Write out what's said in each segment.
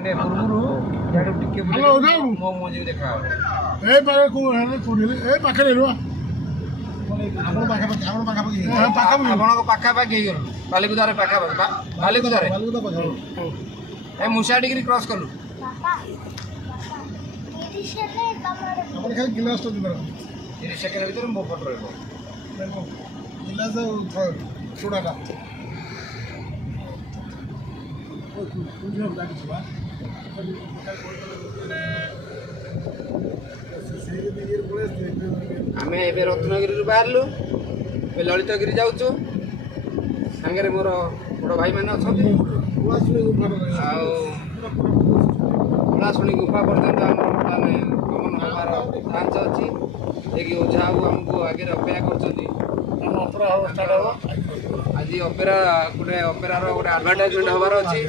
ପୂର୍ବରୁ ଇଆଡ଼ୁ ଟିକେ ମୋ ମଝିରେ ଦେଖା ହବ ଆପଣଙ୍କ ପାଖାପାଖି ହେଇଗଲୁ ବାଲିକୁଦାରେ ପାଖାପାଖି ବାଲିକୁଦାରେ ଏ ମୁଷା ଡିଗ୍ରୀ କ୍ରସ୍ କଲୁ। ତିରିଶ ସେକେଣ୍ଡ ଭିତରେ ମୋ ଫଟୋ ରହିବ ଚୁଡ଼ାଟା ଆମେ ଏବେ ରତ୍ନଗିରିରୁ ବାହାରିଲୁ, ଏବେ ଲଳିତଗିରି ଯାଉଛୁ। ସାଙ୍ଗରେ ମୋର ବଡ଼ ଭାଇମାନେ ଅଛନ୍ତି। ଆଉ ପଳାଶୁଣୀ ଗୁମ୍ଫା ପର୍ଯ୍ୟନ୍ତ ଆମର ଆମେ ଗମନ ହେବାର ଚାନ୍ସ ଅଛି। ଯିଏକି ଓଝା ବାବୁ ଆମକୁ ଆଗରେ ଅପେକ୍ଷା କରୁଛନ୍ତି। ଆଜି ଅପେରାର ଗୋଟେ ଆଡ଼ଭର୍ଟାଇଜମେଣ୍ଟ ହେବାର ଅଛି।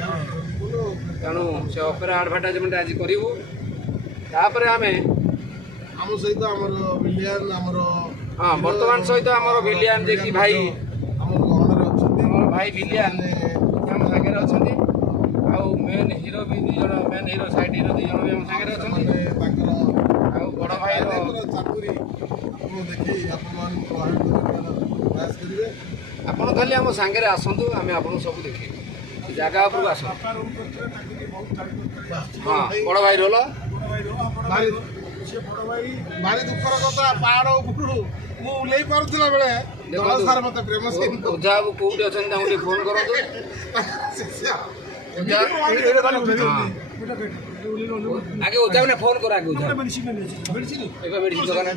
ତେଣୁ ସେ ଅପେରା ଆଡ଼ଭର୍ଟାଇଜମେଣ୍ଟ ଆଜି କରିବୁ। ତାପରେ ଆମେ ଆମ ସହିତ ଆମର ଭିଲିଆନ ଆମର ବର୍ତ୍ତମାନ ସହିତ ଆମର ଭିଲିଆନ ଯିଏକି ଭାଇ ଆମର ଗହଣରେ ଅଛନ୍ତି। ଆମର ଭାଇ ଭିଲିଆନ ଆମ ସାଙ୍ଗରେ ଅଛନ୍ତି। ଆଉ ମେନ୍ ହିରୋ ବି ଦୁଇ ଜଣ, ମେନ୍ ହିରୋ ସାଇଡ୍ ହିରୋ ଦୁଇ ଜଣ ବି ଆମ ସାଙ୍ଗରେ ଅଛନ୍ତି। ତାଙ୍କର ଆଉ ବଡ଼ ଭାଇର ଚାକୁରି ଆପଣ ଦେଖି ଆପଣମାନଙ୍କୁ ପ୍ରୟାସ କରିବେ। ଆପଣ ଖାଲି ଆମ ସାଙ୍ଗରେ ଆସନ୍ତୁ, ଆମେ ଆପଣଙ୍କୁ ସବୁ ଦେଖେଇବୁ। ସେ ଜାଗା ଉପରକୁ ଆସନ୍ତୁ। ହଁ, ବଡ଼ ଭାଇ ରୋଲ ଭାରି ଦୁଃଖର କଥା, ପାହାଡ଼ ଉପରୁ ମୁଁ ଓହ୍ଲେଇ ପାରୁଥିଲା ବେଳେ ସାର୍ ମତେ ପ୍ରେମ ଓଝା ବାବୁ କୋଉଠି ଅଛନ୍ତି ତାଙ୍କୁ ଟିକେ ଫୋନ୍ କରନ୍ତୁ। ଆଗେ ଓଝାକୁ ନା ଫୋନ୍ କର, ଆଗେ ଓଝା ଏବେ ମେଡ଼ିସିନ ଦୋକାନ